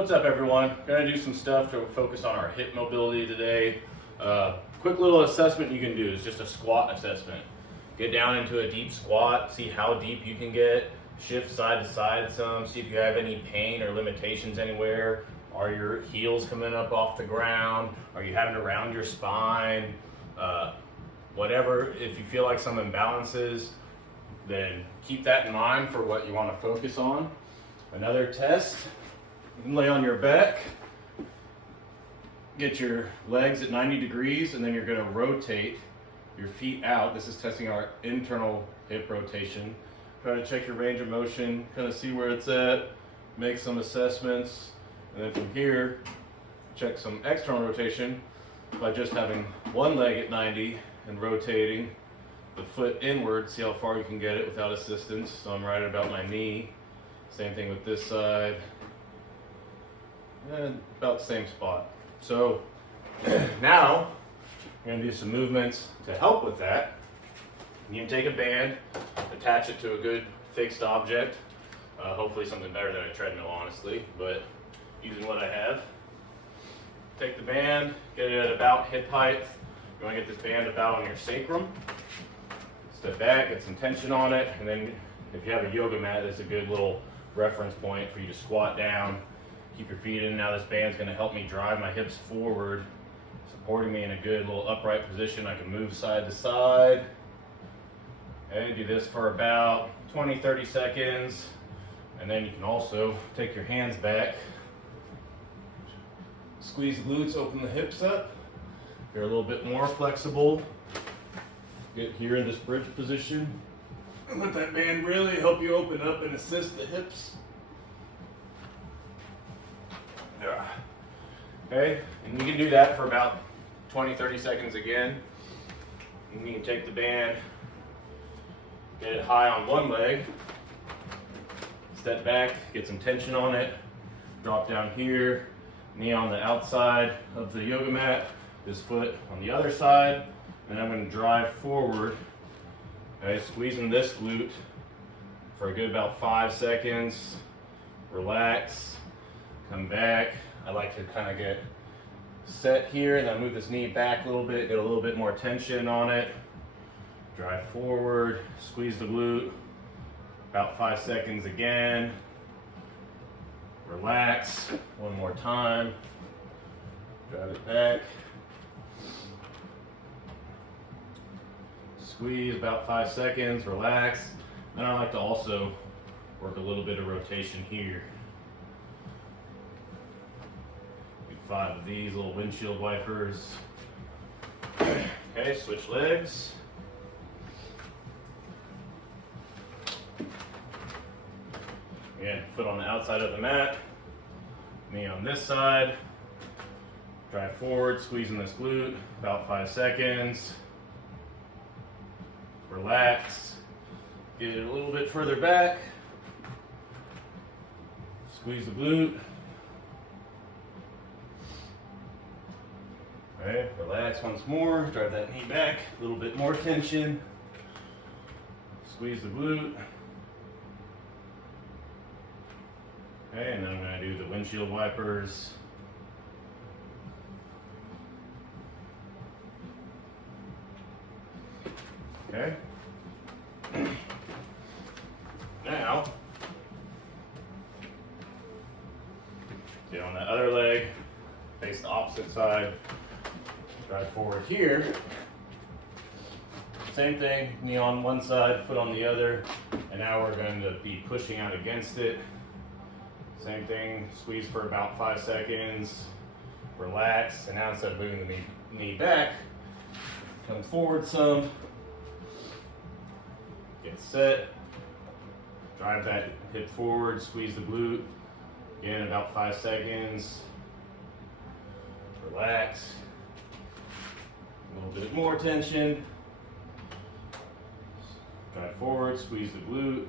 What's up, everyone? Gonna do some stuff to focus on our hip mobility today. Quick little assessment you can do is just a squat assessment. Get down into a deep squat, see how deep you can get, shift side to side some, see if you have any pain or limitations anywhere. Are your heels coming up off the ground? Are you having to round your spine? Whatever, if you feel like some imbalances, then keep that in mind for what you want to focus on. Another test, you can lay on your back, get your legs at 90 degrees, and then you're going to rotate your feet out. This is testing our internal hip rotation. Try to check your range of motion, kind of see where it's at, make some assessments, and then from here, check some external rotation by just having one leg at 90 and rotating the foot inward, see how far you can get it without assistance. So I'm right about my knee. Same thing with this side. And about the same spot. So now we're going to do some movements to help with that. You can take a band, attach it to a good fixed object, hopefully something better than a treadmill, honestly, but using what I have. Take the band, get it at about hip height. You want to get this band about on your sacrum. Step back, get some tension on it, and then if you have a yoga mat, that's a good little reference point for you to squat down. Keep your feet in. Now this band's going to help me drive my hips forward, supporting me in a good little upright position. I can move side to side. And do this for about 20-30 seconds. And then you can also take your hands back, squeeze the glutes, open the hips up. If you're a little bit more flexible, get here in this bridge position. And let that band really help you open up and assist the hips. Okay, and you can do that for about 20-30 seconds again. And you can take the band, get it high on one leg, step back, get some tension on it, drop down here, knee on the outside of the yoga mat, this foot on the other side, and I'm going to drive forward, okay, squeezing this glute for a good about 5 seconds, relax, come back. I like to kind of get set here and then move this knee back a little bit, get a little bit more tension on it, drive forward, squeeze the glute, about 5 seconds again, relax, one more time, drive it back, squeeze about 5 seconds, relax. Then I like to also work a little bit of rotation here. Do 5 of these little windshield wipers. Okay, switch legs. Again, foot on the outside of the mat, knee on this side, drive forward, squeezing this glute, about 5 seconds. Relax, get it a little bit further back, squeeze the glute. Okay, relax once more, drive that knee back, a little bit more tension, squeeze the glute. Okay, and then I'm going to do the windshield wipers. Okay. Now, get on that other leg, face the opposite side, drive forward here. Same thing, knee on one side, foot on the other, and now we're going to be pushing out against it. Same thing, squeeze for about 5 seconds, relax, and now instead of moving the knee back, come forward some. Get set, drive that hip forward, squeeze the glute, again about 5 seconds, relax, a little bit more tension, drive forward, squeeze the glute,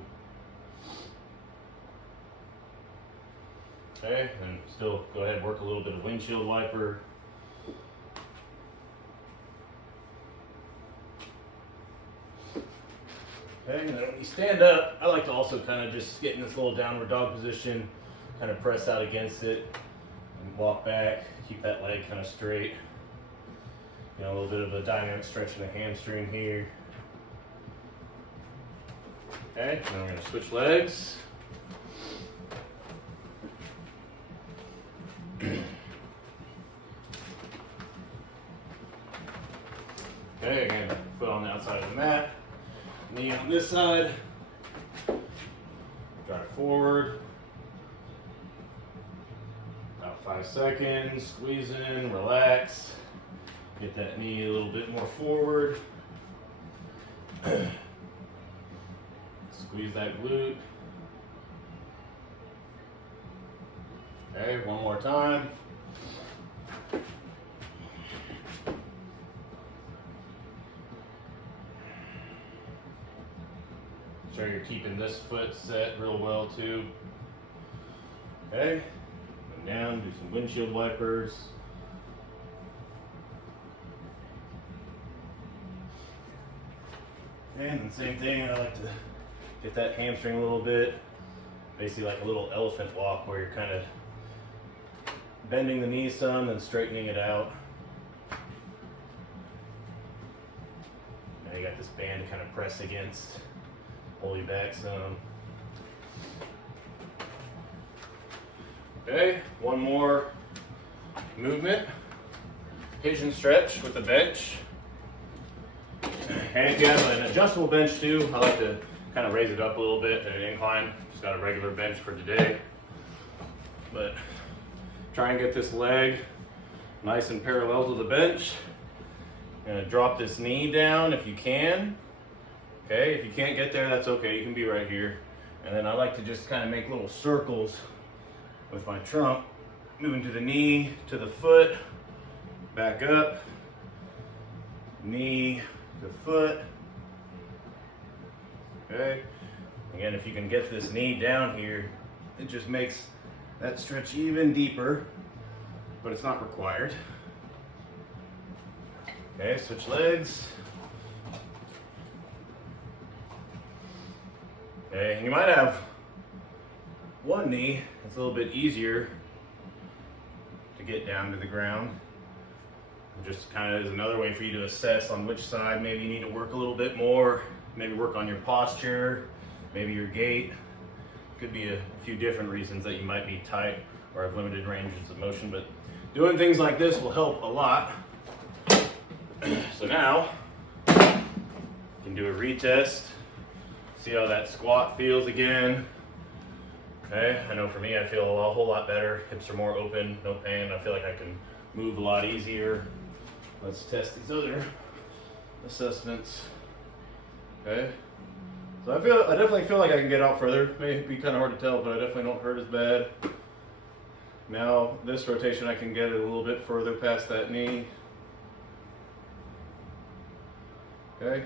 okay, and still go ahead and work a little bit of windshield wiper. Okay, and then when you stand up, I like to also kind of just get in this little downward dog position, kind of press out against it and walk back. Keep that leg kind of straight. You know, a little bit of a dynamic stretch in the hamstring here. Okay, now we're going to switch legs. Okay, again, foot on the outside of the mat, knee on this side, drive forward, about 5 seconds, squeeze in, relax, get that knee a little bit more forward, squeeze that glute. Okay, one more time. Sure you're keeping this foot set real well too. Okay, come down, do some windshield wipers. And then same thing, I like to get that hamstring a little bit. Basically like a little elephant walk where you're kind of bending the knee some and straightening it out. Now you got this band to kind of press against. Pull you back some. Okay, one more movement. Pigeon stretch with the bench. And if you have an adjustable bench too, I like to kind of raise it up a little bit at an incline. Just got a regular bench for today. But try and get this leg nice and parallel to the bench. Gonna drop this knee down if you can. Okay, if you can't get there, that's okay. You can be right here. And then I like to just kind of make little circles with my trunk, moving to the knee, to the foot, back up, knee to foot. Okay, again, if you can get this knee down here, it just makes that stretch even deeper, but it's not required. Okay, switch legs. Okay, and you might have one knee that's a little bit easier to get down to the ground. Just kind of is another way for you to assess on which side maybe you need to work a little bit more, maybe work on your posture, maybe your gait. Could be a few different reasons that you might be tight or have limited ranges of motion, but doing things like this will help a lot. So now, you can do a retest. See how that squat feels again. Okay, I know for me, I feel a whole lot better. Hips are more open, no pain. I feel like I can move a lot easier. Let's test these other assessments. Okay, so I definitely feel like I can get out further. May be kind of hard to tell, but I definitely don't hurt as bad. Now this rotation, I can get it a little bit further past that knee. Okay.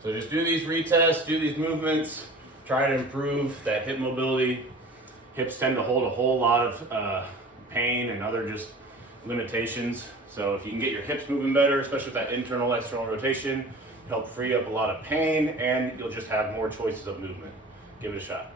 So just do these retests, do these movements, try to improve that hip mobility. Hips tend to hold a whole lot of pain and other just limitations. So if you can get your hips moving better, especially with that internal external rotation, help free up a lot of pain, and you'll just have more choices of movement. Give it a shot.